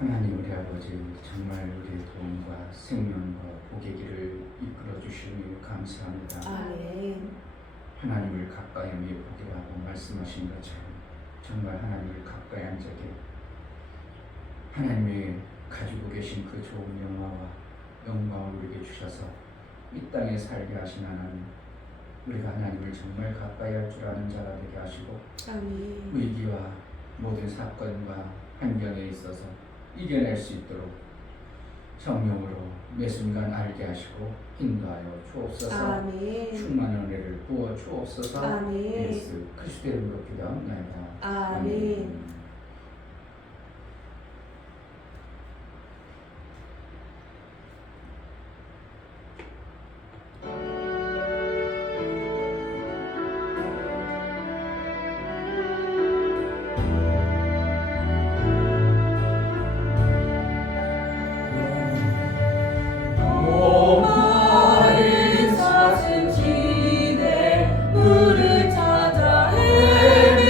하나님 우리 아버지, 정말 우리의 도움과 생명과 복의 길을 이끌어 주시니 감사합니다. 아멘. 하나님을 가까이 하며 보기라고 말씀하신 것처럼 정말 하나님을 가까이 한 적에 하나님이 가지고 계신 그 좋은 영화와 영광을 우리에게 주셔서 이 땅에 살게 하신 하나님, 우리가 하나님을 정말 가까이 할 줄 아는 자가 되게 하시고 아멘. 위기와 모든 사건과 환경에 있어서 이겨낼 수 있도록 성령으로 매 순간 알게 하시고 인도하여 주옵소서. 아멘. 충만한 은혜를 부어 주옵소서. 아멘. 예수 그리스도의 이름으로 기도합니다. 아멘. 마을 사슴 지대 물을 찾아 헤매이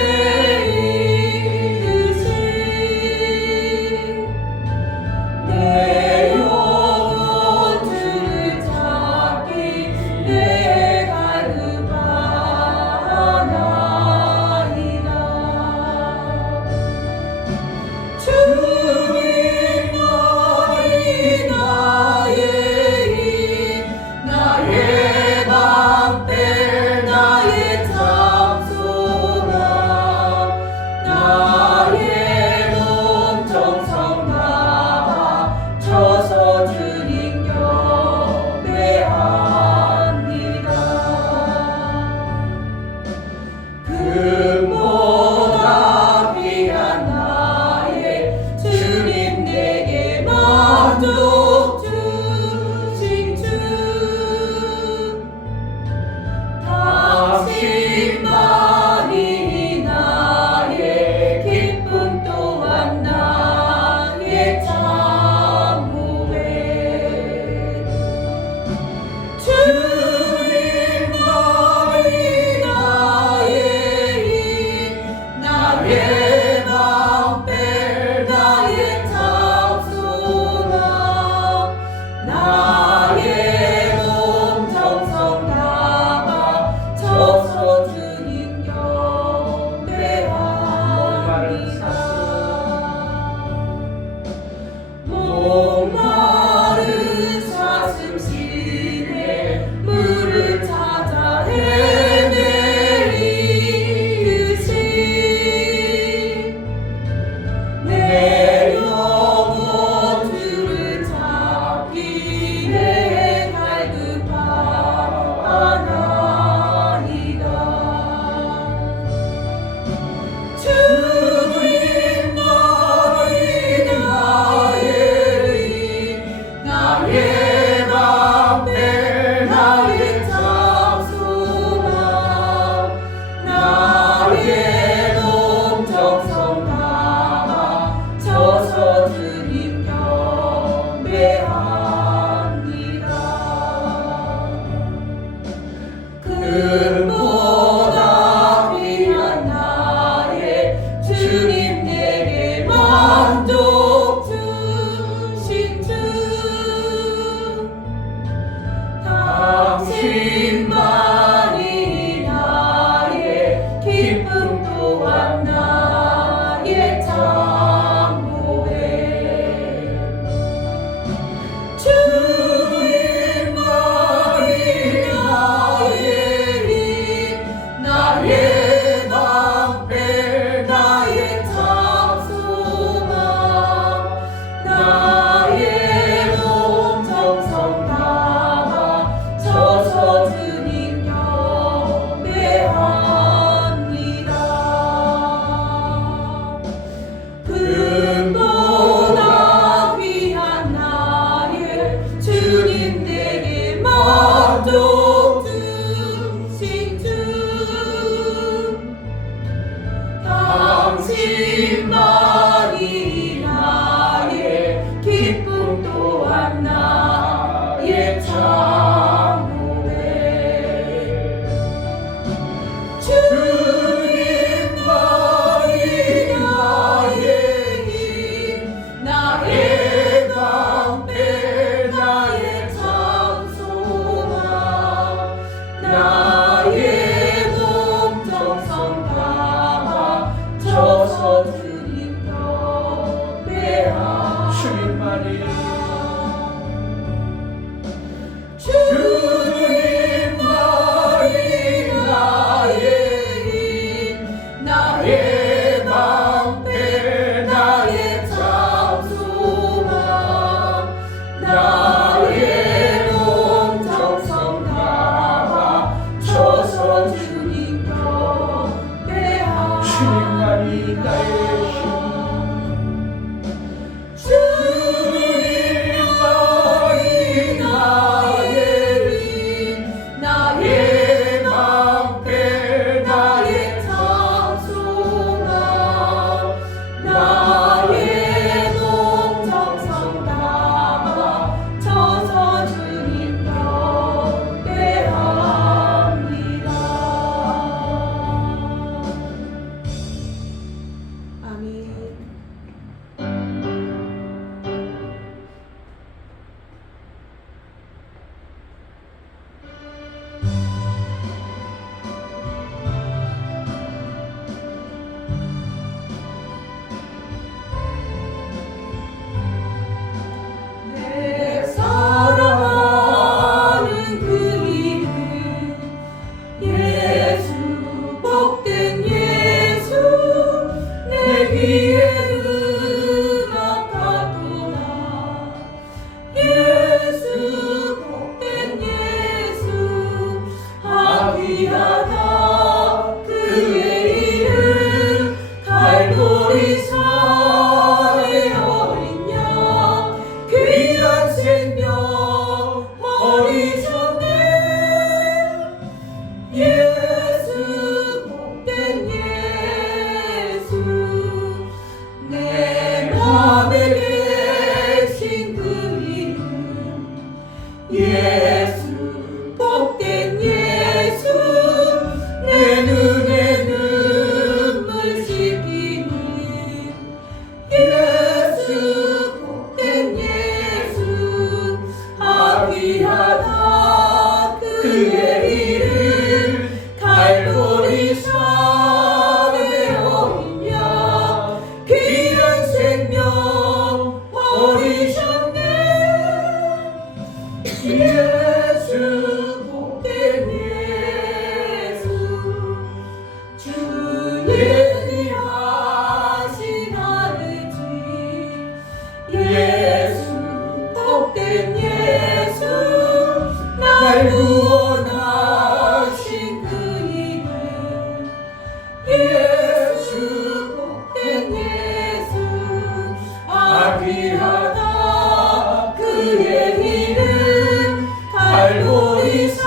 아비하다 그의 이름 갈보리산의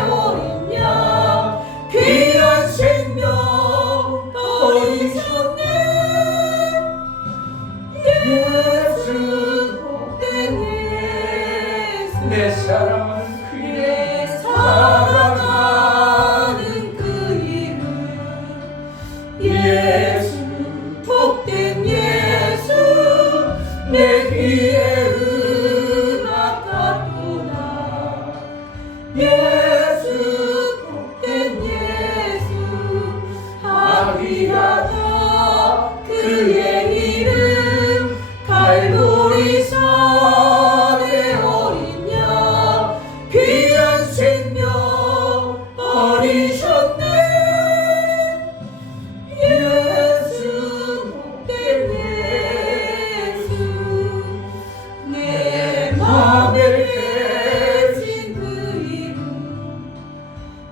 어린 양 귀한 생명 버리셨네. 예수 복된 예수 내 사랑하는 내 그의 사랑하는 그 이름 예수 복된 예수 내 귀에 음악하구나. 예수 복된 예수 아비하다 그의 이름 갈보리산의 어린 양 귀한 생명 버리셨네. 예수 복된 예수 내 맘에 계신 그 이름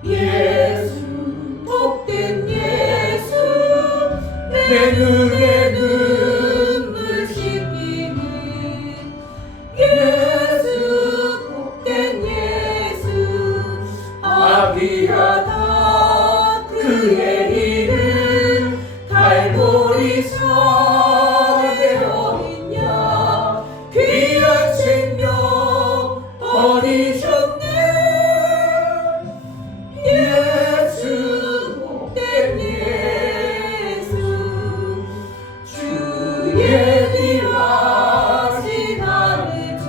예수 복된 예수 내 눈에 눈물 씻기는 예수 복된 예수 아비하다 그의 이름 갈보리산의 어린 양 귀한 생명 버리셨네. 예수 복된 예수 주의 일하신 아버지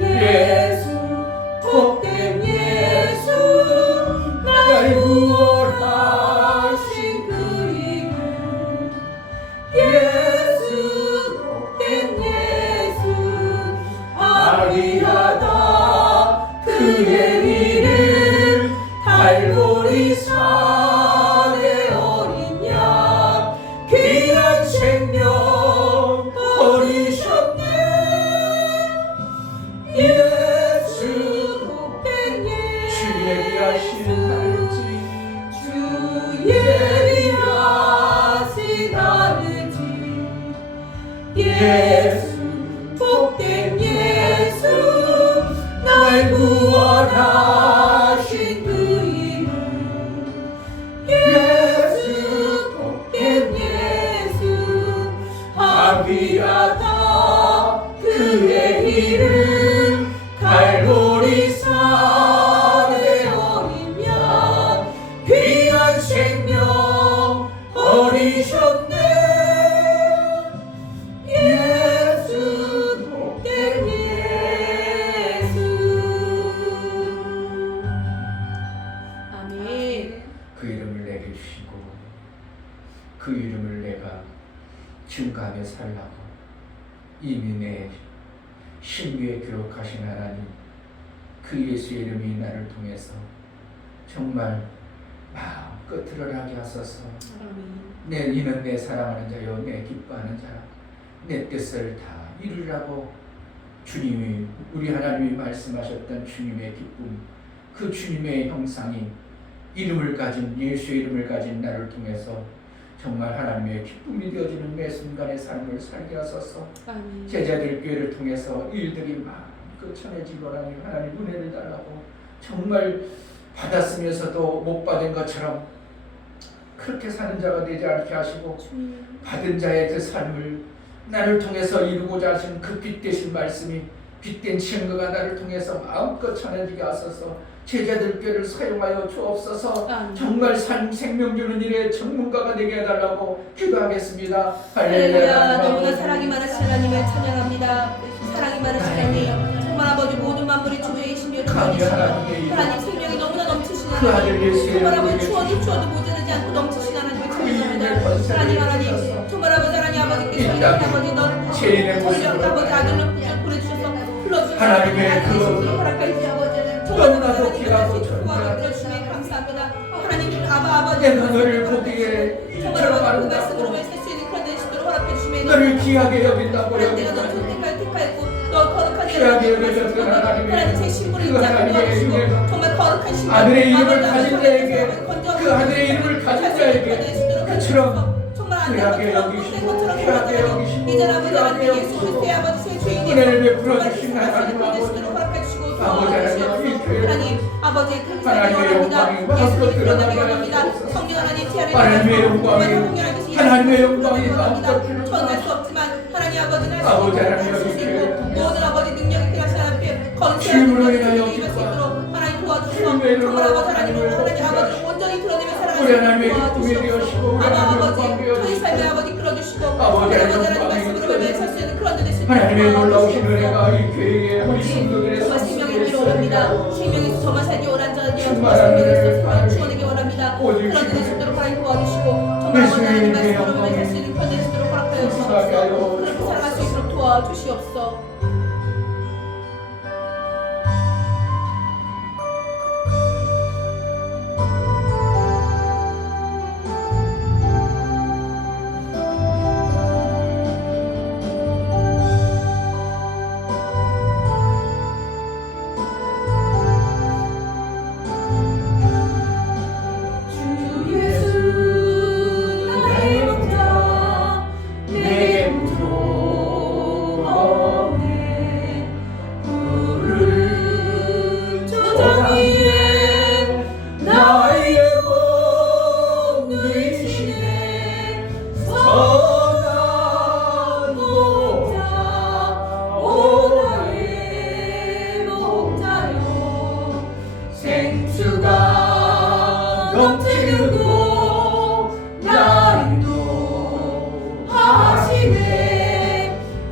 예수 복된 예수 날 구원하신 그 이름 예수 복된 예수 아비하다 그의 이름 갈보리산의 어린 양 귀한 생명 버리셨네. 예수 복된 주의 귀하신 예수 주의 귀하신 아버지 예수 복된 예수 날 구원하신 그 이름 예수 복된 예수 아비하다 그의 이름 갈보리산의 어린 양 귀한 생명 버리셨네. 예수 복된 예수 아멘. 그 이름을 내게 주시고 그 이름을 내가 증거하며 살라고 이미 내 신비에 기록하신 하나님 그 예수의 이름이 나를 통해서 정말 마음 끝을 하게 하소서. 이는 내 사랑하는 자요 내 기뻐하는 자라 내 뜻을 다 이루라고 주님이 우리 하나님이 말씀하셨던 주님의 기쁨 그 주님의 형상이 이름을 가진 예수의 이름을 가진 나를 통해서 정말 하나님의 기쁨이 되어지는 매 순간의 삶을 살게 하소서. 제자들 교회를 통해서 일들이 마음껏 전해지고 하나님 은혜를 달라고 정말 받았으면서도 못 받은 것처럼 그렇게 사는 자가 되지 않게 하시고 받은 자의 그 삶을 나를 통해서 이루고자 하신 그 빛되신 말씀이 빛된 증거가 나를 통해서 마음껏 전해지게 하소서. 제자들 교회를 사용하여 주옵소서. 정말 생명 주는 일에 전문가가 되게 해달라고 기도하겠습니다. 할렐루야. 너무나 사랑이 많으신 하나님을 찬양합니다. 사랑이 많으신 하나님 정말 아버지 모든 만물이 주의 신비를 하나님 생명이 너무나 넘치신 하나님 정말 아버지 추워도 모자르지 않고 넘치신 하나님을 찬양합니다. 하나님 정말 아버지 아버지께서 이렇게 아버지 너를 전력 아버지 아들로 보내주셔서 불러주셔서 하나님의 그 허락하시지 아버지는 너무나도 귀하고 주님의 감사합니다. 하나님 아버지 내 눈을 보기에 정말 아버지 그 말씀으로만 살 수 있는 그런 되시도록 허락해 주시면 너를 귀하게 여긴다고 내가 너를 선택하여 택하였고 너 거룩한 귀하게 여겨졌던 하나님 제 신분을 잊지 않고 도와주시고 정말 거룩한 신분 아들의 이름을 가진 자에게 그 아들의 이름을 가진 자에게 그처럼 안된 귀하게 것처럼 여기시고 것처럼 귀하게 돌아가니 여기시고 이제 아버지 귀하게 하나님 예수 여기시고 그리스도의 아버지 새 죄인이 은혜를 베풀어 주신 하나님 그리스도로 아버지 허락해 주시고 아버지 하나님 도와주시옵소서. 이 교회 하나님 아버지의 감사를 하나님의 원합니다. 영광이 예수님 마음껏 드러나기 드러나게 원합니다. 하옵소서. 성령 하나님 지하를 하나님의 영광이 하나님의 영광이 원합니다. 마음껏 드러나게 전할 수 없지만 하나님 아버지는 아버지 하나님 하실 수 여기 있고 모든 아버지 능력이 필요하신 하나님 건설하는 주님으로 것을 인하여 드리기 위해서 있도록 하나님 도와주셔서 주님의 정말 아버지 하나님을 이름으로 하나님 아버지 온전히 드러내며 우리 살아가시는 하나님의 것 기쁨이 되어시고 도와주시옵소서. 우리 아마 하나님의 아버지 영광 되어시고 저희 삶의 아버지 끌어주시고 아버지 하나님 하나님 말씀으로 매매할 수 있는 그런 데 되시고 하나님의 놀라우신 은혜가 이 교회에 우리 성도들의 정말 생명이 있기를 원합니다. 생명에서 저만 살기 원한 자들이여 정말 충만한 생명에서 은혜, 생명을 주어내기 원합니다. 오직 그런 데 되시도록 하나님 도와주시고 정말 예수의 아버지 하나님 이름의 말씀으로 영광이 매매할 수 있는 그런 데 되시도록 허락하여 흡수하게 하여 주시옵소서. 그렇게 살아갈 수 있도록 도와주시옵소서. 주 예수 나의 목자 내게 부족하네 푸른 조장 위에 나의 복 누이시네 선한 목자 오 나의 목자요 생수가 넘치는 곳 나를 인도하시네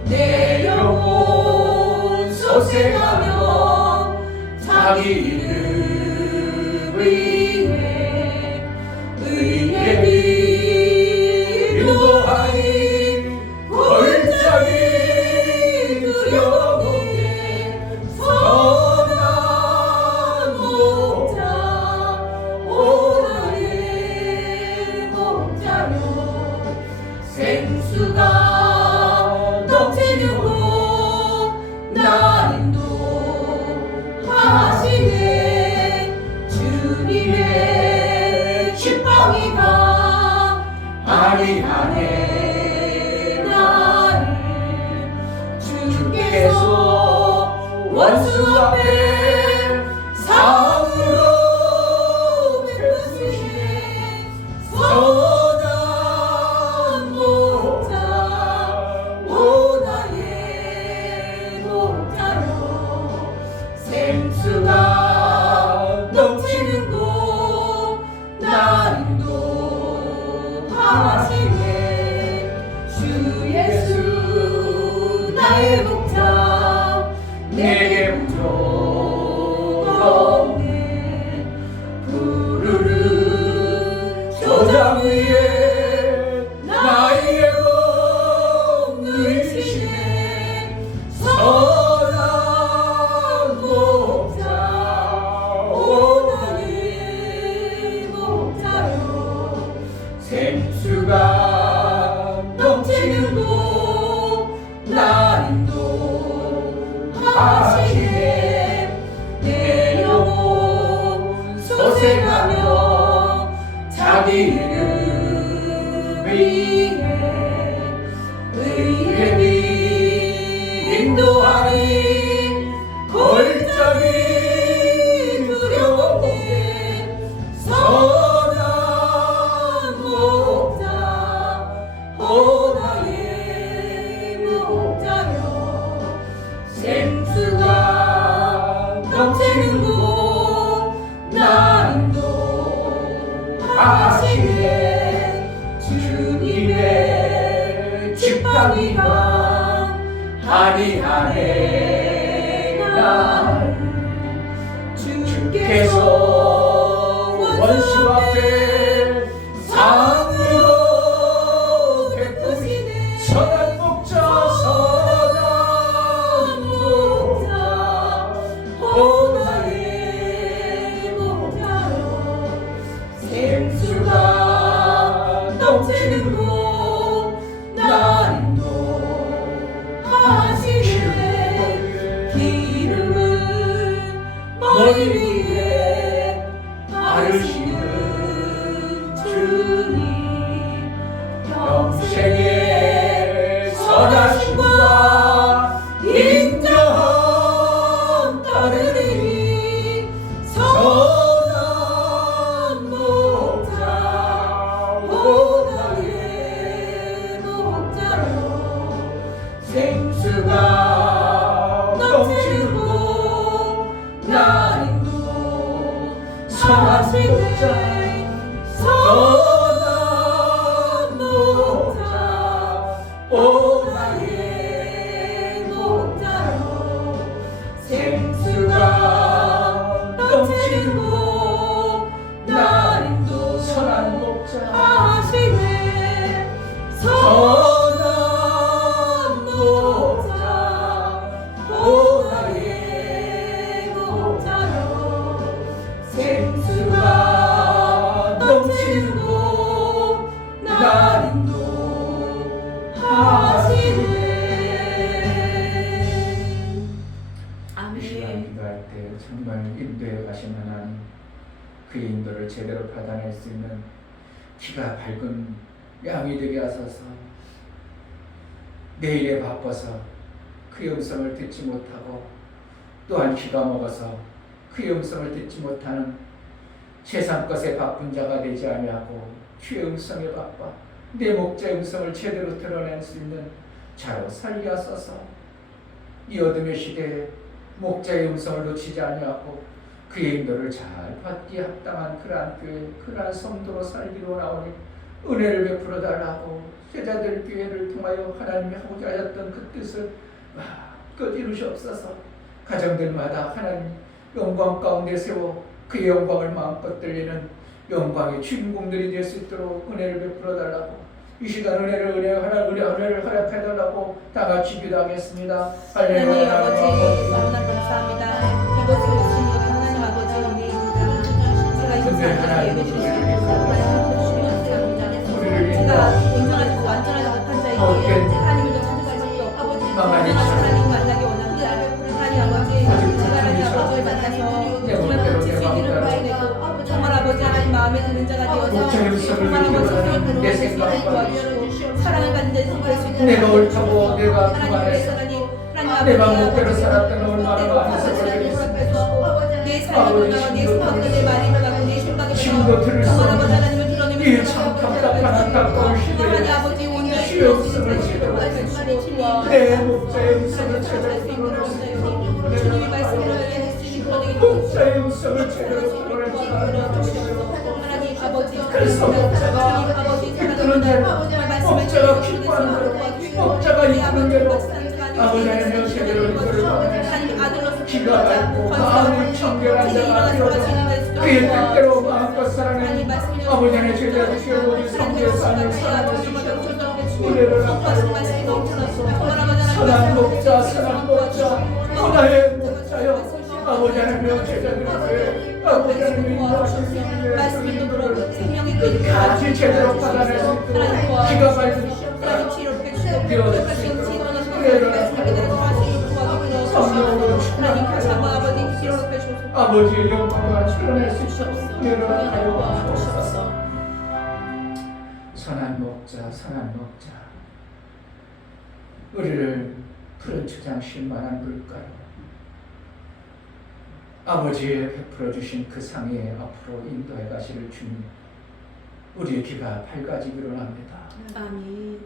내 영혼 소생하며 자기 이름 위해 의의 길 인도하니 골짜기 두려움에 선한 목자 오 나의 목자요 생수가 넘치는 곳 나 인도하시네 주님의 지팡이가 아리하네 나를 주께서 원수 앞에 사함으로 베푸시네 선한 목자 오 나의 목자요 생수가 넘치는 곳 나 인도하시네 주 예수 나의 목자 내게 부족 없네 푸르른 조장 위에 나의 복 누이시네 선한 목자 오 나의 목자요 생수가 넘치는 곳 나 인도하시네 내 영혼 소생하며 자기 이름 위해 의의 길 인도하니 골짜기 두려움에 선한 목자 오 나의 목자여 생수가 넘치는 곳 나 인도하시네 주님의 지팡이가 아리하네 나를 주께서 원수 앞에 상으로 베푸시네 선한 목자 선한 목자 오 나의 목자요 생수가 넘치는 곳 나 인도하시네 기름은 머리 위에 바르시는 선한 목자 오 나의 목자여 생수가 넘치는 곳 나를 또 선한 목자 하시네 선한 목자 오 나의 목자여 생수가 넘치는 곳 나를 인도하시네. 이 시간 아멘. 기도할 때 정말 인도해 가신 하나님, 그 인도를 제대로 받아낼 수 있는 기가 밝은 양이 되게 하소서. 내일에 바빠서 그의 음성을 듣지 못하고 또한 기가 먹어서 그의 음성을 듣지 못하는 세상 것에 바쁜 자가 되지 아니하고 주의 음성에 바빠 내 목자의 음성을 제대로 드러낼 수 있는 자로 살게 하소서. 이 어둠의 시대에 목자의 음성을 놓치지 아니하고 그의 인도를 잘 받기에 합당한 그러한 교회, 그러한 성도로 살기로 나오니 은혜를 베풀어 달라고 제자들 교회를 통하여 하나님이 하고자 하셨던 그 뜻을 마음껏 이루시옵소서. 가정들마다 하나님 영광 가운데 세워 그의 영광을 마음껏 들리는 영광의 주인공들이 될 수 있도록 은혜를 베풀어 달라고, 이 시간 은혜를 허락해 달라고 다 같이 기도하겠습니다. 하나님 할렐루야. 아버지 너무나 감사합니다. 이곳에 오신 하나님 아버지 제가 이 세상에 예배 드리시고 제가 온전하지 완전하지 못한 자에게 하나님을 더 찾아갈 수 없고 하나님 만나기 원합니다. 하나님 아버지 제가 하나님 아버지를 만나서 정말 같이 즐기는 바이내고 정말 아버지 하나님 마음에 드는 자가 되어서 정말 아버지 세상을 배로울 수 있도록 도와주시고 사랑을 받는 자 될수 있도록 내가 옳다고 내가 하나님 그만해서 하나님 내 마음대로 살았던 얼마나 많은 세월을 내 삶을 나와 내 생각과 내 말이 나고 내 생각이 지금도 들을 수 정말 없는 아버지 하나님을 드러내며 이 참 답답한 안타까운 시대에 하나님 아버지 온전히 주의 음성을 제대로 내 목자의 음성을 제대로 들어낼 수 있도록 주님의 말씀을 해낼 수 있는 그런 목자의 음성을 제대로 들어낼 수 있도록 하나님 아버지 그래서 목자가 이끄는 대로, 목자가 기뻐하는 대로, 목자가 이끄는 대로 아버지 하나님 제대로 이끌어 기가 밝고 마음이 청결한 자가 되어서 그의 뜻대로 마음껏 살아내는 아버지 하나님 제자들 교회 성도의 삶을 살아내시고 은혜를 하나님 선한 목자 선한 목자 하나의 목자여 아버지 하나님 제자들에게 아버지 하나님 인도하실 수 있게 끝까지 제대로 받아낼 수 있도록 기가 밝은 아버지의 영광을 드러낼 수 있도록 은혜를 하여 주옵소서. 선한 목자 선한 목자, 우리를 푸른 초장 쉴만한 물가로 아버지의 베풀어 주신 그 상에 앞으로 인도해 가시를 주님, 우리의 귀가 밝아지기를 합니다. 아멘.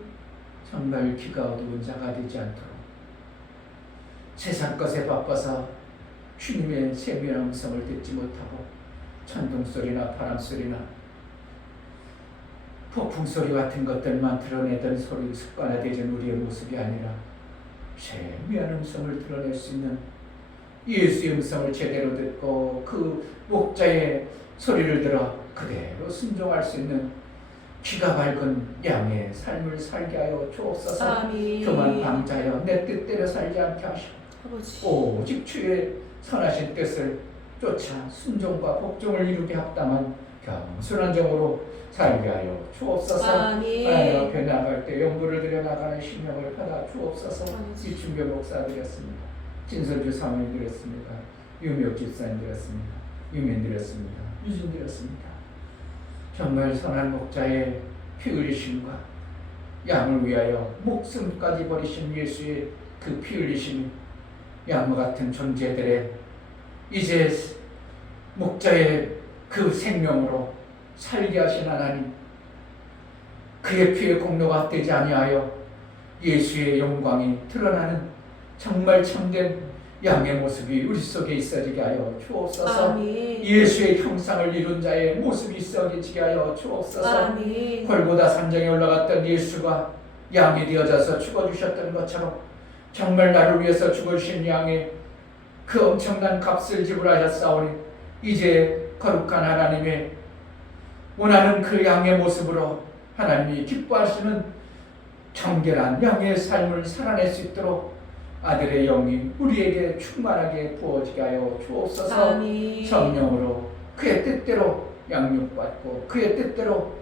정말 귀가 어두운 자가 되지 않도록 세상 것에 바빠서 주님의 세미한 음성을 듣지 못하고 천둥소리나 바람소리나 폭풍소리 같은 것들만 드러내던 소리 습관화되진 우리의 모습이 아니라 세미한 음성을 드러낼 수 있는 예수의 음성을 제대로 듣고 그 목자의 소리를 들어 그대로 순종할 수 있는 귀가 밝은 양의 삶을 살게 하여 주옵소서. 아멘. 교만 방자여 내 뜻대로 살지 않게 하시고 아버지. 오직 주의 선하신 뜻을 쫓아 순종과 복종을 이루게 합당한 겸손한 정으로 살게 하여 주옵소서. 하나님 아멘. 앞에 나갈 때 영부를 들여 나가는 신명을 받아 주옵소서. 아버지. 이춘교 목사 드렸습니다. 진설주 사모님 드렸습니다. 유명 집사님 드렸습니다. 유민 드렸습니다. 유진 드렸습니다. 정말 선한 목자의 피 흘리심과 양을 위하여 목숨까지 버리신 예수의 그 피 흘리심이 양과 같은 존재들의 이제 목자의 그 생명으로 살게 하신 하나님, 그의 피의 공로가 되지 아니하여 예수의 영광이 드러나는 정말 참된 양의 모습이 우리 속에 있어지게 하여 주옵소서. 아멘. 예수의 형상을 이룬 자의 모습이 있어지게 하여 주옵소서. 아멘. 골고다 산정에 올라갔던 예수가 양이 되어져서 죽어주셨던 것처럼 정말 나를 위해서 죽으신 양의 그 엄청난 값을 지불하셨사오니 이제 거룩한 하나님의 원하는 그 양의 모습으로 하나님이 기뻐하시는 정결한 양의 삶을 살아낼 수 있도록 아들의 영이 우리에게 충만하게 부어지게 하여 주옵소서. 아멘. 성령으로 그의 뜻대로 양육받고 그의 뜻대로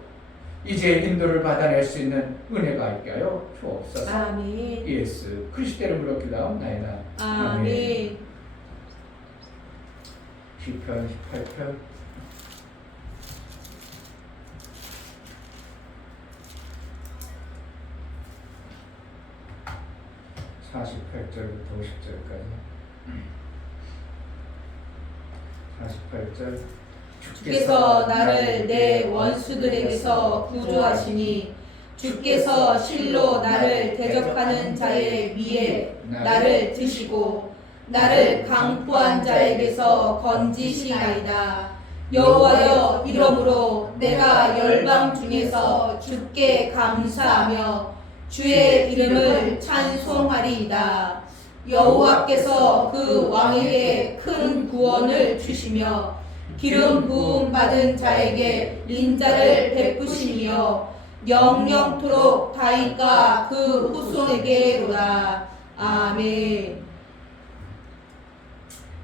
이제 인도를 받아낼 수 있는 은혜가 있게 하여 주옵소서. 아멘. 예수 그리스도 이름으로 기도하옵나이다. 아멘. 시편 18편 48절부터 50절까지 48절 주께서 나를 내 원수들에게서 구조하시니 주께서 실로 나를 대적하는 자의 위에 나를 드시고 나를 강포한 자에게서 건지시나이다. 여호와여 이러므로 내가 열방 중에서 주께 감사하며 주의 이름을 찬송하리이다. 여호와께서 그 왕에게 큰 구원을 주시며 기름 부음 받은 자에게 인자를 베푸시며 영영토록 다윗과 그 후손에게로다. 아멘.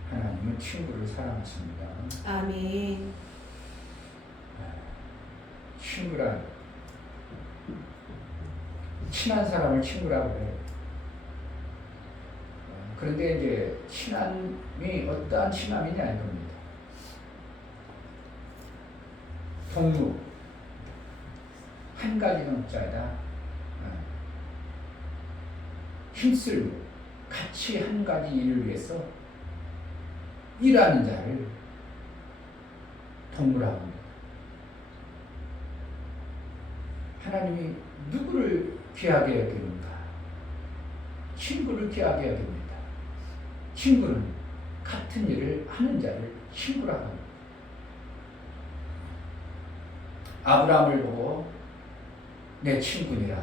하나님은 친구를 사랑하십니다. 아멘. 친구란 친한 사람을 친구라고 해요. 그런데 이제 친함이 어떠한 친함이냐 이겁니다. 동무 한 가지 nom자에다 힘쓸고 같이 한 가지 일을 위해서 일하는 자를 동무라고 합니다. 하나님이 누구를 귀하게 여기는가? 친구를 귀하게 여깁니다. 친구는 같은 일을 하는 자를 친구라고 합니다. 아브라함을 보고 내 친구니라.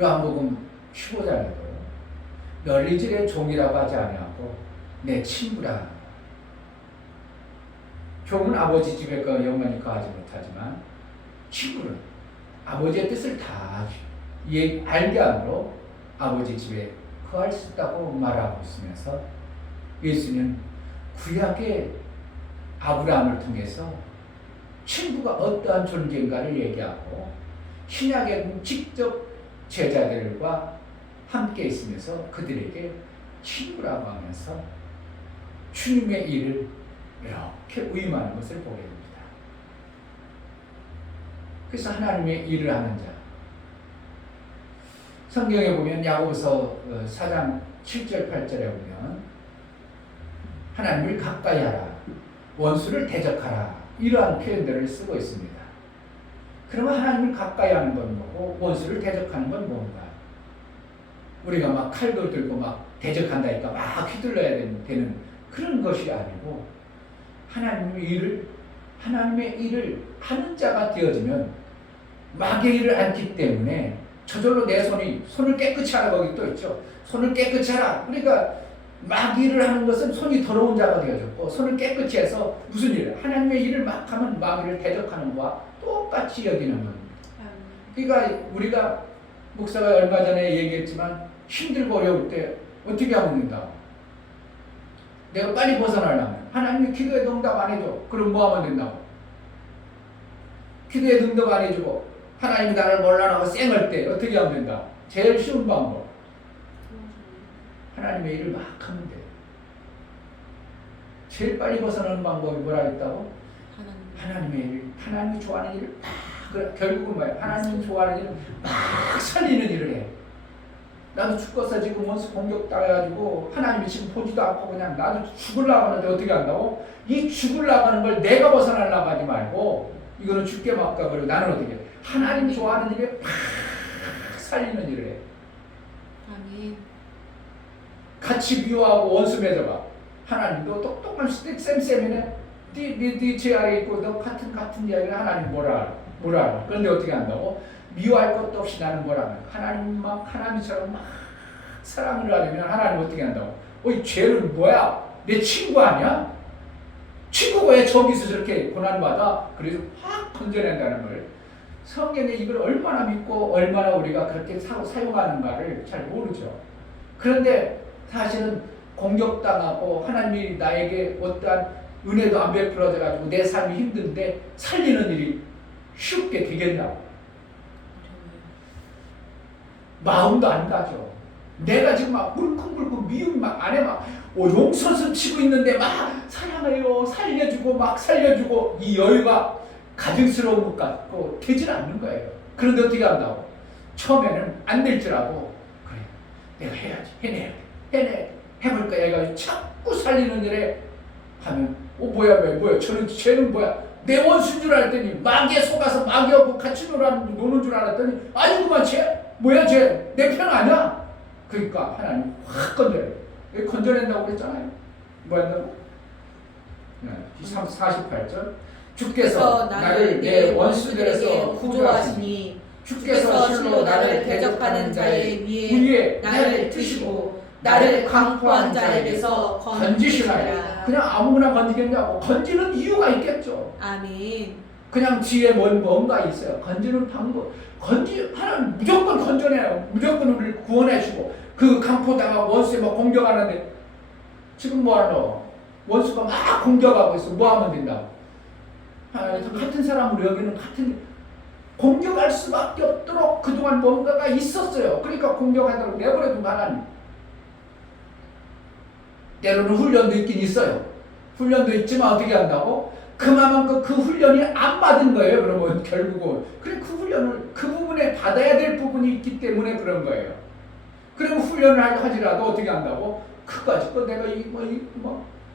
요한복음 15장에도 너희 집의 종이라고 하지 아니하고 내 친구라. 종은 아버지 집에 영원히 거하지 못하지만 친구는 아버지의 뜻을 다 알게 함으로 아버지 집에 거할 수 있다고 말하고 있으면서 예수는 구약의 아브라함을 통해서 친구가 어떠한 존재인가를 얘기하고 신약에 직접 제자들과 함께 있으면서 그들에게 친구라고 하면서 주님의 일을 이렇게 위임하는 것을 보게 됩니다. 그래서 하나님의 일을 하는 자, 성경에 보면 야고보서 4장 7절 8절에 보면 하나님을 가까이 하라, 원수를 대적하라, 이러한 표현들을 쓰고 있습니다. 그러면 하나님을 가까이 하는 건 뭐고 원수를 대적하는 건 뭔가? 우리가 막 칼도 들고 막 대적한다니까 막 휘둘러야 되는 그런 것이 아니고 하나님의 일을 하는 자가 되어지면 마귀의 일을 않기 때문에 저절로 내 손을 깨끗이 하라. 거기 또 있죠. 손을 깨끗이 하라. 그러니까 마귀 일을 하는 것은 손이 더러운 자가 되어졌고 손을 깨끗이 해서 무슨 일? 하나님의 일을 막 하면 마귀를 대적하는 것과 똑같이 여기는 겁니다. 그러니까 우리가 목사가 얼마 전에 얘기했지만 힘들고 어려울 때 어떻게 하면 된다? 내가 빨리 벗어나려면 하나님이 기도에 응답 안 해줘. 그럼 뭐 하면 된다고? 기도에 응답 안 해주고 하나님이 나를 몰라나고 쌩을 때 어떻게 하면 된다? 제일 쉬운 방법. 하나님의 일을 막 하면 돼. 제일 빨리 벗어나는 방법이 뭐라 했다고? 하나님의 일, 하나님이 좋아하는 일을 막, 결국은 뭐야? 하나님이 좋아하는 일을 막 살리는 일을 해. 나도 죽어서 지금 원수 공격당해가지고 하나님이 지금 보지도 않고 그냥 나도 죽으려고 하는데 어떻게 한다고? 이 죽으려고 하는 걸 내가 벗어나려고 하지 말고 이거는 죽게 막가버리고 나는 어떻게 해? 하나님이 좋아하는 일에 막 살리는 일을 해. 아멘. 같이 미워하고 원수 맺어봐. 하나님도 똑똑한 쌤쌤이네. 네 아래 있고 너 같은 이야기를 하나님 뭐라 알아. 그런데 어떻게 한다고? 미워할 것도 없이 나는 뭐라 하나. 하나님 막 하나님처럼 막 사랑을 하려면 하나님 어떻게 한다고? 이 죄는 뭐야? 내 친구 아니야? 친구가 왜 저기서 저렇게 고난받아? 그래서 확 건져낸다는 걸. 성경에 이걸 얼마나 믿고 얼마나 우리가 그렇게 사용하는가를 잘 모르죠. 그런데 사실은 공격당하고 하나님이 나에게 어떠한 은혜도 안 베풀어져 가지고 내 삶이 힘든데 살리는 일이 쉽게 되겠냐고. 마음도 안 가죠. 내가 지금 막 물컹물컹 미움이 막 안에 막 용서서 치고 있는데 막 사랑해요 살려주고 막 살려주고 이 여유가 가증스러운 것 같고 되질 않는 거예요. 그런데 어떻게 한다고? 처음에는 안 될 줄 알고 그래 내가 해야지 해내야 돼 해볼 거야 해가지고 자꾸 살리는 일에 하면 뭐야 쟤는 뭐야 내 원수인 줄 알았더니 마귀에 속아서 마귀하고 같이 노는 줄 알았더니 아니구만 쟤 뭐야 쟤 내 편 아니야. 그러니까 하나님 확 건져내요. 왜 건져낸다고 그랬잖아요. 뭐 한다고? 48절 주께서 나를 내 원수들에서 구조하시니 주께서 실로 나를 대적하는 자의 위에 나를 드시고 나를 강포한 자에게서 건지시라. 그냥 아무나 건지겠냐고. 건지는 이유가 있겠죠. 아멘. 그냥 뒤에 뭔가 있어요. 건지는 방법. 하나님 무조건 건져내요. 무조건 우리를 구원해주고 그 강포당하고 원수에 막 공격하는데 지금 뭐하노? 원수가 막 공격하고 있어. 뭐 하면 된다? 같은 사람으로 여기는 같은 공격할 수밖에 없도록 그동안 뭔가가 있었어요. 그러니까 공격하도록 내버려둔 하나님. 때로는 훈련도 있긴 있어요. 훈련도 있지만 어떻게 한다고? 그만큼 그 훈련이 안 받은 거예요. 그러면 결국은 그래 그 훈련을 그 부분에 받아야 될 부분이 있기 때문에 그런 거예요. 그리고 훈련을 하지라도 어떻게 한다고? 그까짓 거 내가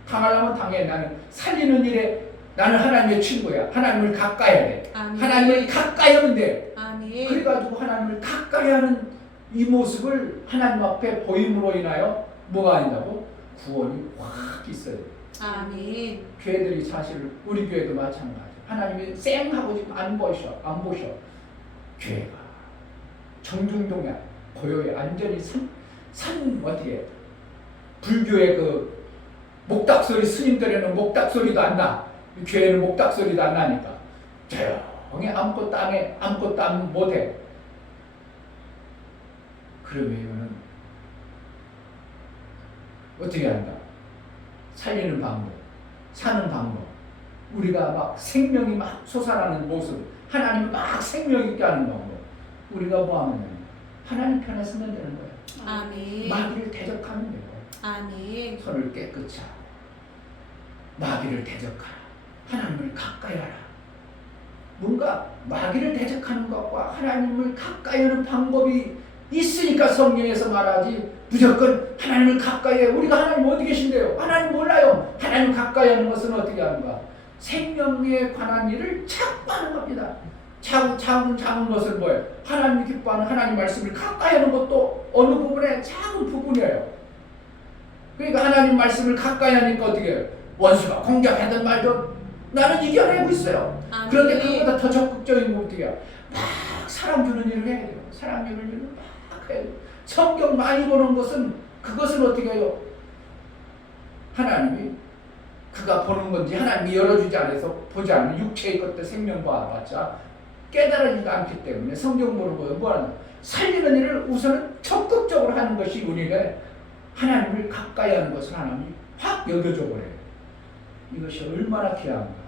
당하려면 당해. 나는 살리는 일에 나는 하나님의 친구야. 하나님을 가까이 해야 돼. 아멘. 하나님을 가까이 하면 돼. 아멘. 그래가지고 하나님을 가까이 하는 이 모습을 하나님 앞에 보임으로 인하여 뭐가 아니다고? 구원이 확 있어요. 아멘. 교회들이 사실 우리 교회도 마찬가지. 하나님이 쌩하고 지금 안 보셔. 교회가 정중동에 고요에 안전히 산 어디에 불교의 그 목닥소리 스님들에는 목닥소리도 안 나. 교회는 목닥소리도 안 나니까 조용히 아무것도 안 못해. 그러면 어떻게 한다? 살리는 방법, 사는 방법. 우리가 막 생명이 막 솟아나는 모습, 하나님을 막 생명 있게 하는 방법. 우리가 뭐 하면 하나님 편에 서면 되는 거예요. 아멘. 마귀를 대적하면 돼요. 아멘. 손을 깨끗이 하고 마귀를 대적하라. 하나님을 가까이 하라. 뭔가 마귀를 대적하는 것과 하나님을 가까이 하는 방법이 있으니까 성경에서 말하지 무조건 하나님을 가까이 해. 우리가 하나님 어디 계신데요? 하나님 몰라요. 하나님 가까이 하는 것은 어떻게 하는가? 생명에 관한 일을 자꾸 하는 겁니다. 작은 것은 뭐예요? 하나님 기뻐하는 하나님 말씀을 가까이 하는 것도 어느 부분에 작은 부분이에요. 그러니까 하나님 말씀을 가까이 하니까 어떻게 해요? 원수가 공격하든 말든 나는 이겨내고 있어요. 아멘. 그런데 그보다 더 적극적인 건 어떻게 해요? 막 사랑 주는 일을 해야 돼요. 사랑 주는 일을 막 해야 돼요. 성경 많이 보는 것은 그것은 어떻게 해요? 하나님이 그가 보는 건지 하나님이 열어주지 않아서 보지 않는 육체의 것들 생명 봐봤자 깨달아지지 않기 때문에 성경 보는 거예요. 뭐하는 살리는 일을 우선 적극적으로 하는 것이 우리가 하나님을 가까이 하는 것을 하나님이 확 여겨줘 버려요. 이것이 얼마나 귀한가.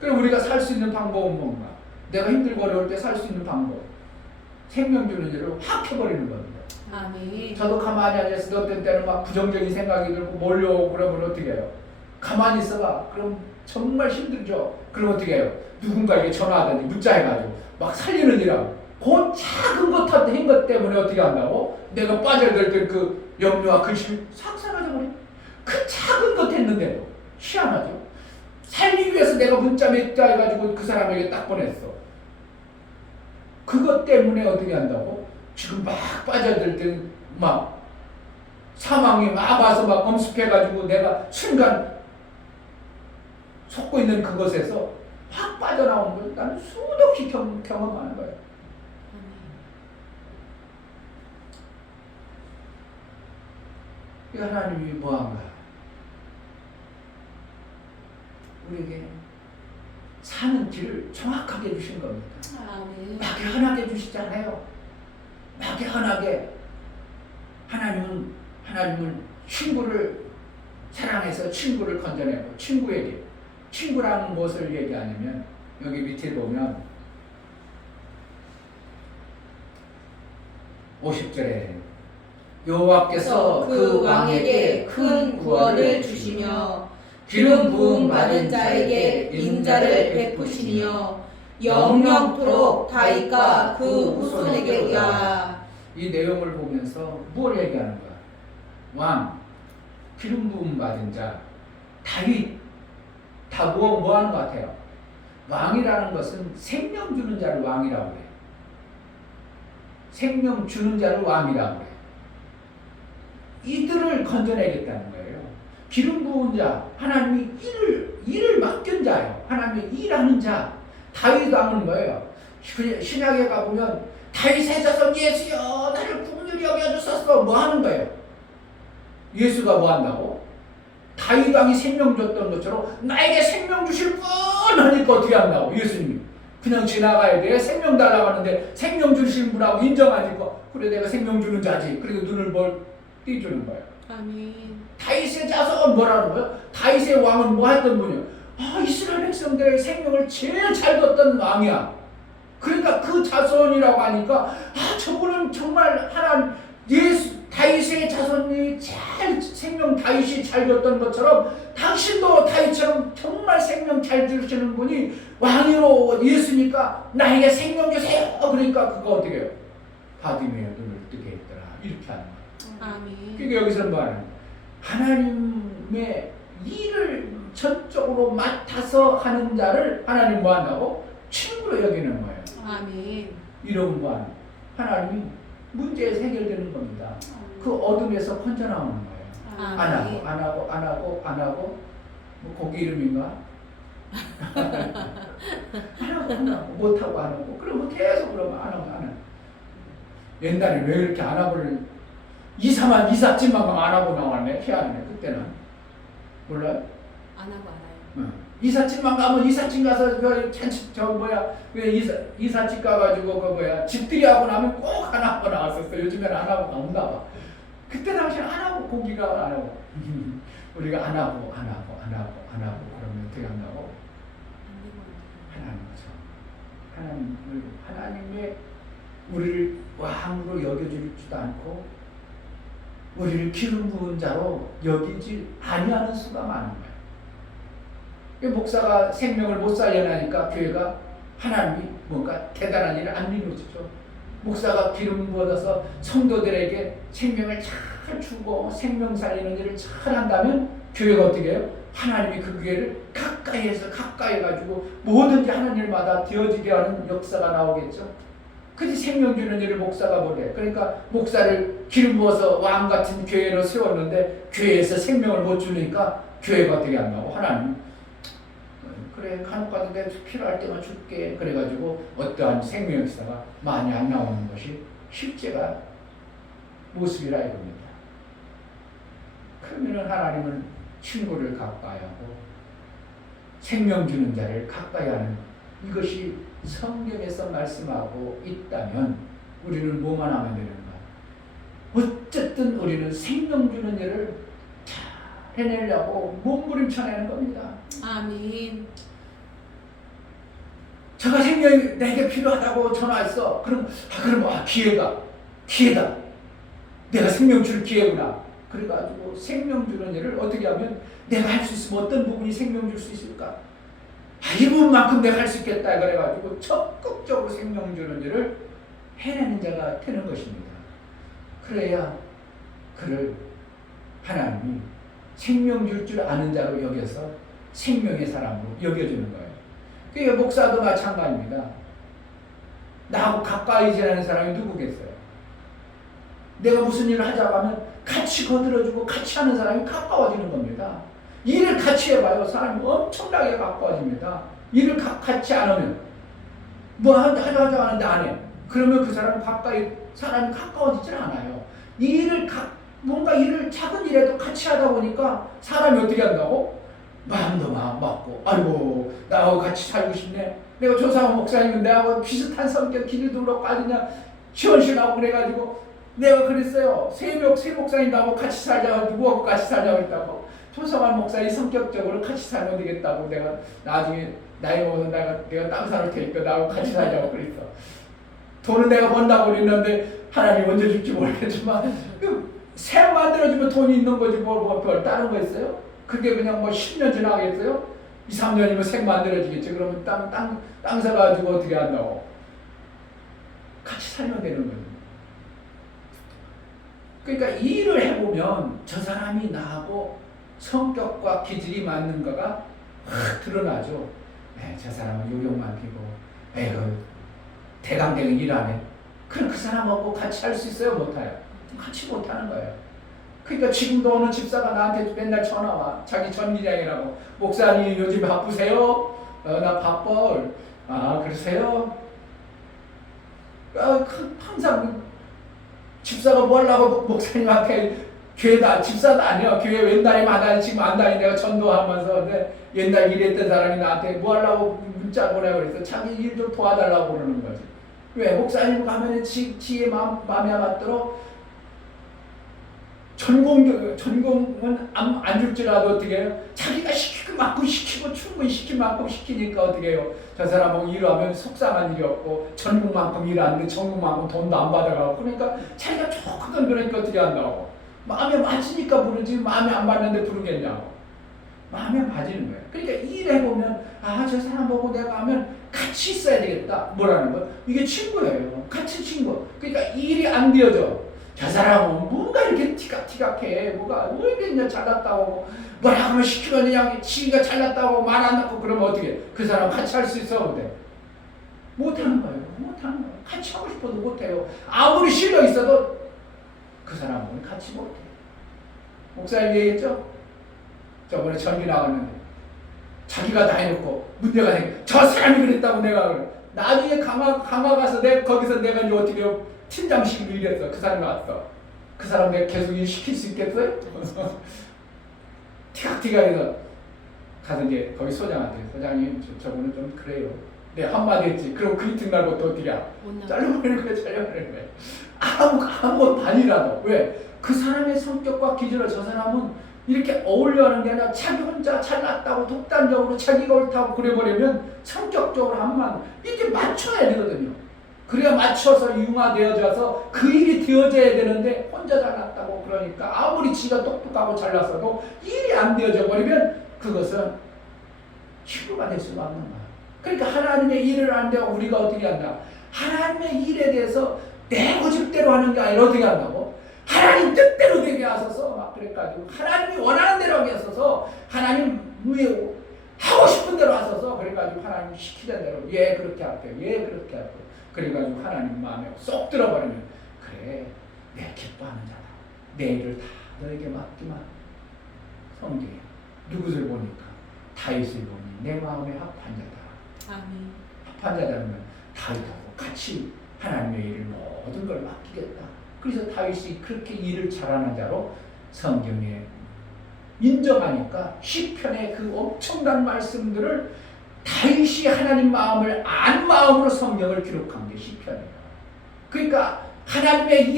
그럼 우리가 살 수 있는 방법은 뭔가? 내가 힘들고 어려울 때 살 수 있는 방법. 생명 주는 일을 확 해버리는 겁니다. 아멘. 저도 가만히 앉아서 어떤 때는 막 부정적인 생각이 들고 몰려오고 그러면 어떻게 해요? 가만히 있어봐. 그럼 정말 힘들죠. 그럼 어떻게 해요? 누군가에게 전화하든지 문자해가지고 막 살리는 일하고 그 작은 것 때문에 어떻게 한다고? 내가 빠져들 그 염려와 근심이 싹 사라져버려. 그 작은 것 했는데도 희한하죠. 살리기 위해서 내가 문자 몇 자 해가지고 그 사람에게 딱 보냈어. 그것 때문에 어떻게 한다고? 지금 막 빠져들 때 막 사망이 막 와서 막 엄습해가지고 내가 순간 속고 있는 그것에서 확 빠져나오는 걸 나는 수없이 경험하는 거예요. 이 하나님이 뭐한가? 우리에게 사는 길을 정확하게 주신 겁니다. 아멘. 막연하게 주시잖아요. 막연하게 하나님은 친구를 사랑해서 친구를 건져내고 친구에게 친구라는 무엇을 얘기하냐면 여기 밑에 보면 50절에 여호와께서 그 왕에게 큰 구원을 주시며 기름 부음 받은 자에게 인자를 베푸시니여 영영토록 다윗과 그 후손에게 의하라. 이 내용을 보면서 뭘 얘기하는 거야? 왕, 기름 부음 받은 자, 다윗 다 뭐 하는 것 같아요? 왕이라는 것은 생명 주는 자를 왕이라고 그래요. 생명 주는 자를 왕이라고 그래요. 이들을 건져내겠다는 거예요. 기름 부은 자, 하나님이 일을 맡긴 자예요. 하나님이 일하는 자, 다윗 왕은 뭐예요? 신약에 가보면 다윗의 자손 예수여 나를 긍휼히 여겨주소서 뭐 하는 거예요? 예수가 뭐 한다고? 다윗 왕이 생명 줬던 것처럼 나에게 생명 주실 분 하니까 어떻게 한다고? 예수님이 그냥 지나가야 돼. 생명 달라고 하는데 생명 주실 분하고 인정하니까 그래 내가 생명 주는 자지. 그리고 눈을 띄주는 거예요. 아멘. 다윗의 자손 뭐라는 거예요? 다윗의 왕은 뭐 했던 분이에요? 이스라엘 백성들의 생명을 제일 잘 뒀던 왕이야. 그러니까 그 자손이라고 하니까 저분은 정말 다윗의 자손이 생명 다윗이 잘 뒀던 것처럼 당신도 다윗처럼 정말 생명 잘 주시는 분이 왕으로 예수니까 나에게 생명 주세요. 그러니까 그거 어떻게 해요? 바디메의 눈을 뜨게 했더라. 이렇게 하는 거예요. 아멘. 그러니까 여기서 뭐하는 하나님의 일을 전적으로 맡아서 하는 자를 하나님 뭐한다고? 친구로 여기는 거예요. 아멘. 이런 뭐하는 하나님이 문제에서 해결되는 겁니다. 그 어둠에서 번져나오는 거예요. 아멘. 안 하고 뭐 고기 이름인가? 안 하고 못하고 안 하고 그러면 계속 그러면 안 하고 옛날에 왜 이렇게 안 하고를 이삿짐만 가면 안 하고 나왔네. 희한하네. 그때는 몰라요? 안 하고 알아요. 응. 이삿짐만 가면 이삿짐 가서 이삿짐 가가지고 집들이 하고 나면 꼭 안 하고 나왔었어. 요즘에는 안 하고 나온다 봐. 그때 당시에는 안 하고 고기가 안 하고 우리가 안 하고 그러면 어떻게 한다고? 하나님 거죠. 하나님의 우리를 왕으로 여겨주지도 않고 우리를 기름 부은 자로 여기지 아니하는 수가 많은 거예요. 목사가 생명을 못 살려나니까 교회가 하나님이 뭔가 대단한 일을 안 이루어지죠. 목사가 기름 부어서 성도들에게 생명을 잘 주고 생명 살리는 일을 잘 한다면 교회가 어떻게 해요? 하나님이 그 교회를 가까이 해가지고 뭐든지 하는 일마다 되어지게 하는 역사가 나오겠죠. 그지 생명 주는 일을 목사가 못해. 그러니까 목사를 기름 부어서 왕 같은 교회로 세웠는데 교회에서 생명을 못 주니까 교회가 어떻게 한다고? 하나님 그래 간혹 가는데 필요할 때만 줄게. 그래가지고 어떠한 생명 역사가 많이 안 나오는 것이 실제가 모습이라 이겁니다. 그러면 하나님은 친구를 가까이 하고 생명 주는 자를 가까이 하는 이것이 성경에서 말씀하고 있다면 우리는 뭐만 하면 되는가? 어쨌든 우리는 생명 주는 일을 잘 해내려고 몸부림쳐내는 겁니다. 아멘. 저가 생명이 내게 필요하다고 전화했어. 그럼 기회다. 내가 생명 줄 기회구나. 그래가지고 생명 주는 일을 어떻게 하면 내가 할 수 있으면 어떤 부분이 생명 줄 수 있을까? 이 부분만큼 내가 할 수 있겠다. 그래가지고 적극적으로 생명 주는 일을 해내는 자가 되는 것입니다. 그래야 그를 하나님이 생명 줄 줄 아는 자로 여겨서 생명의 사람으로 여겨주는 거예요. 그 목사도 마찬가지입니다. 나하고 가까이 지내는 사람이 누구겠어요? 내가 무슨 일을 하자고 하면 같이 거들어주고 같이 하는 사람이 가까워지는 겁니다. 일을 같이 해봐요. 사람이 엄청나게 가까워집니다. 일을 같이 안 하면 뭐 하자고 하는데 안 해. 그러면 그 사람은 사람이 가까워지질 않아요. 뭔가 일을 작은 일에도 같이 하다 보니까 사람이 어떻게 한다고? 마음도 마음 맞고, 아이고 나하고 같이 살고 싶네. 내가 조상원 목사님은 내하고 비슷한 성격, 기질도 그렇고 아주 그냥 시원시원하고 그래가지고 내가 그랬어요. 세 목사님 나하고 같이 살자고, 누구하고 같이 살자고 했다고. 조상원 목사님 성격적으로 같이 살면 되겠다고 내가 나중에 나이 먹어서 내가 땅 사놓을 테니까 나하고 같이 살자고 그랬어. 돈은 내가 번다고 그랬는데 하나님 언제 줄지 모르겠지만 새 만들어주면 돈이 있는 거지 별 다른 거 있어요? 그게 그냥 뭐 10년 지나겠어요? 2, 3년이면 색 만들어지겠지. 그러면 땅 사가지고 어떻게 한다고? 같이 살면 되는 거죠. 그러니까 일을 해보면 저 사람이 나하고 성격과 기질이 맞는 거가 확 드러나죠. 저 사람은 요령만 피고 대강대강 일하네. 그럼 그 사람하고 같이 할 수 있어요? 못해요? 같이 못하는 거예요. 그러니까 지금도 어느 집사가 나한테 맨날 전화와. 자기 전기장이라고. 목사님 요즘 바쁘세요? 나 바빠. 아 그러세요? 항상 집사가 뭐 하려고 목사님한테 집사도 아니야. 교회 웬날이마다 지금 안 다니. 내가 전도하면서 옛날 일했던 사람이 나한테 뭐 하려고 문자 보내고 그랬어. 자기 일 좀 도와달라고 그러는 거지. 왜? 목사님 가면 지의 마음에 맞도록 전공은 안 줄지라도 어떻게 해요? 자기가 시키고 만큼 시키고 충분히 시킨 만큼 시키니까 어떻게 해요? 저 사람은 일하면 속상한 일이 없고 전공만큼 일 안 하는데 전공만큼 돈도 안 받아가고 그러니까 자기가 조금 그러니까 어떻게 한다고? 마음에 맞으니까 부르지 마음에 안 맞는데 부르겠냐고. 마음에 맞는 거예요. 그러니까 일해보면 저 사람 보고 내가 하면 같이 있어야 되겠다. 뭐라는 거예요? 이게 친구예요. 같이 친구. 그러니까 일이 안 되어져. 저 사람은 뭔가 이렇게 티각티각해. 뭐가 왜 이렇게 잘났다고 뭐라 하면 시키면 그냥 지가 잘났다고 말 안 듣고 그러면 어떻게 그 사람 같이 할 수 있어? 근데 못하는 거예요. 못하는 거예요. 같이 하고 싶어도 못해요. 아무리 실력 있어도 그 사람은 같이 못해요. 목사님 얘기했죠? 저번에 전기 나갔는데 자기가 다 해놓고 문제가 생겨. 저 사람이 그랬다고 내가 그래. 나중에 강화 가서 거기서 내가 이제 어떻게 팀장식으로 일했어. 그 사람이 왔어. 그 사람 내가 계속 일 시킬 수 있겠어요? 티각티각해서 가서 이제 거기 소장한테 소장님 저분은 좀 그래요. 내가 한마디 했지. 그럼 그 이튿날부터 어떻게 해? 잘려버리는 거야. 잘려버리는 거야. 아무 반이라도. 왜? 그 사람의 성격과 기질을 저 사람은 이렇게 어울려하는 게 아니라 자기 혼자 잘났다고 독단적으로 자기가 옳다고 그래버리면 성격적으로 한만 이렇게 맞춰야 되거든요. 그래야 맞춰서 융화되어져서 그 일이 되어져야 되는데 혼자 잘났다고 그러니까 아무리 지가 똑똑하고 잘났어도 일이 안 되어져 버리면 그것은 친구가 될 수가 없는 거야. 그러니까 하나님의 일을 하는데 우리가 어떻게 한다? 하나님의 일에 대해서 내 고집대로 하는 게 아니라 어떻게 한다고? 하나님 뜻대로 되게 하소서. 막 그래가지고 하나님이 원하는 대로 하게 하소서. 하나님 하고 싶은 대로 하소서. 그래가지고 하나님 시키는 대로 그렇게 할게요. 그렇게 할게요. 그래가지고 하나님 마음에 쏙 들어버리면 그래 내 기뻐하는 자다. 내 일을 다 너에게 맡기만. 성경에 누구를 보니까 다윗을 보니 내 마음에 합한 자다. 아멘. 합한 자라면 다윗하고 같이 하나님의 일을 모든 걸 맡기겠다. 그래서 다윗이 그렇게 일을 잘하는 자로 성경에 인정하니까 시편의 그 엄청난 말씀들을 다윗이 하나님 마음을 안 마음으로 성경을 기록한 게 시편이에요. 그러니까 하나님의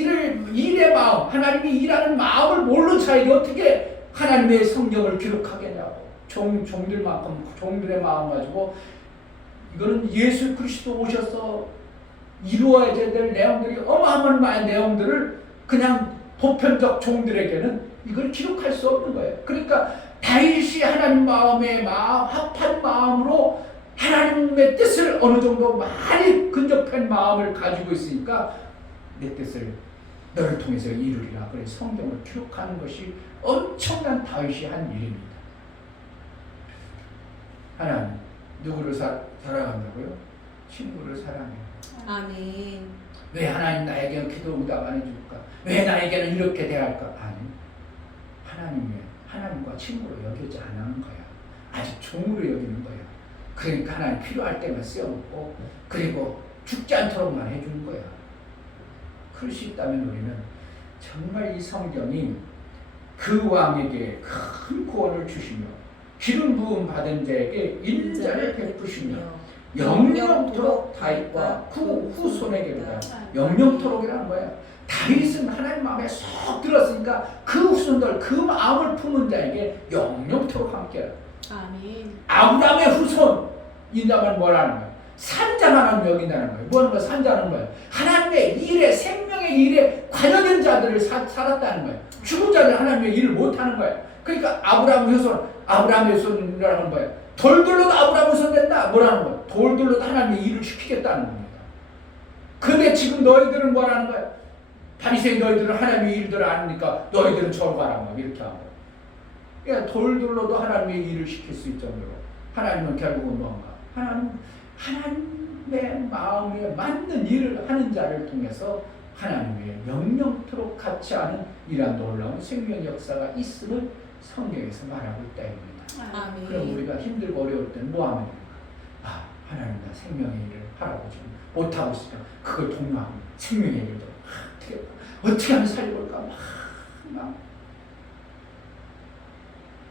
일의 마음, 하나님이 일하는 마음을 모르는 자에게 어떻게 하나님의 성경을 기록하겠냐고. 종들만큼 종들의 마음 가지고 이거는 예수 그리스도 오셔서 이루어야 될 내용들이 어마어마한 내용들을 그냥 보편적 종들에게는 이걸 기록할 수 없는 거예요. 그러니까 다윗이 하나님 마음에 합한 마음으로 하나님의 뜻을 어느 정도 많이 근접한 마음을 가지고 있으니까 내 뜻을 너를 통해서 이루리라. 그래서 성경을 기록하는 것이 엄청난 다윗이 한 일입니다. 하나님 누구를 사랑한다고요? 친구를 사랑해요. 아멘. 왜 하나님 나에게 기도 응답 안 해줄까? 왜 나에게는 이렇게 대할까? 아니, 하나님과 친구로 여기지 않는 거야. 아직 종으로 여기는 거야. 그러니까 하나님 필요할 때만 쓰여놓고 그리고 죽지 않도록만 해주는 거야. 그럴 수 있다면 우리는 정말 이 성경이 그 왕에게 큰 구원을 주시며 기름 부음 받은 자에게 인자를 베푸시며 영영토록 다윗과 그 후손에게로다. 영영토록이라는 거야. 다윗은 하나님 마음에 쏙 들었으니까 그 후손들 그 마음을 품은 자에게 영영토록 함께하라. 아멘. 아브라함의 후손 인자만 뭐라는 거야? 산자라는 여긴다는 거야. 뭐하는 거야? 산자는 거야. 하나님의 일에 생명의 일에 관여된 자들을 살았다는 거야. 죽은 자들 하나님의 일을 못하는 거야. 그러니까 아브라함의 후손이라는 거야. 돌들로도 아브라함 후손 된다. 뭐라는 거야? 돌들로도 하나님의 일을 시키겠다는 겁니다. 근데 지금 너희들은 뭐라는 거야? 바리새인 너희들은 하나님의 일들을 아니까 너희들은 저로 가라는 거야. 이렇게 하고. 그러니까 돌들로도 하나님의 일을 시킬 수 있을 정도로 하나님은 결국은 뭔가? 하나님의 마음에 맞는 일을 하는 자를 통해서 하나님의 영영토록 같이 하는 이러한 놀라운 생명 역사가 있음을 성경에서 말하고 있다 이겁니다. 아멘. 그럼 우리가 힘들고 어려울 때는 뭐 하면 됩니까? 아, 하나님 나 생명의 일을 하라고 지금 못하고 있으니까 그걸 독려하고 생명의 일도 어떻게 하면 살려볼까? 막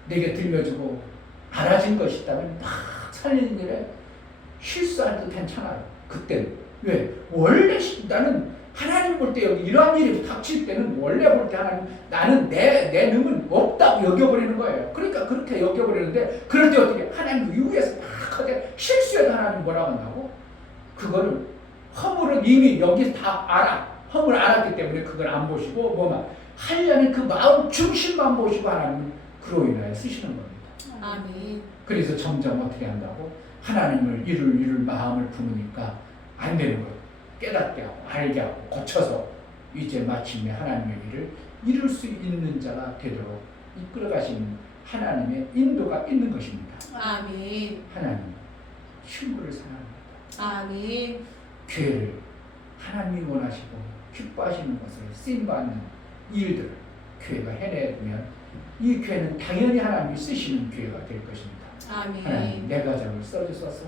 내게 들려주고 알아진 것이 있다면 막 살리는 일에 실수할 때 괜찮아요. 그때는. 왜? 원래 나는 하나님 볼 때 여기 이러한 일이 닥칠 때는 원래 볼 때 하나님 나는 내 능은 없다고 여겨버리는 거예요. 그러니까 그렇게 여겨버리는데 그럴 때 어떻게 하나님 위에서 막 하게 실수해도 하나님 뭐라고 한다고? 그거를 허물은 이미 여기 다 알아. 허물을 알았기 때문에 그걸 안 보시고 뭐만 하려는 그 마음 중심만 보시고 하나님은 그로 인하여 쓰시는 겁니다. 아멘. 그래서 점점 어떻게 한다고? 하나님을 이룰 마음을 품으니까 안 되는 거예요. 깨닫게 하고 알게 하고 고쳐서 이제 마침내 하나님의 일을 이룰 수 있는 자가 되도록 이끌어 가시는 하나님의 인도가 있는 것입니다. 아멘. 하나님 친구를 사랑합니다. 아멘. 교회를 하나님이 원하시고 기뻐하시는 것을 쓰임받는 일들을 교회가 해내면 이 교회는 당연히 하나님이 쓰시는 교회가 될 것입니다. 하나님 아멘. 내 가정을 써주소서.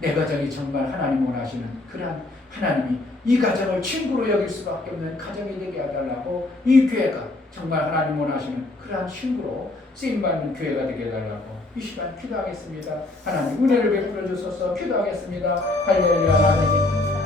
내 가정이 정말 하나님 원하시는 그러한 하나님이 이 가정을 친구로 여길 수밖에 없는 가정이 되게 해달라고 이 교회가 정말 하나님 원하시는 그러한 친구로 쓰임받는 교회가 되게 해달라고 이 시간 기도하겠습니다. 하나님 은혜를 베풀어 주소서. 기도하겠습니다. 할렐루야. 하나님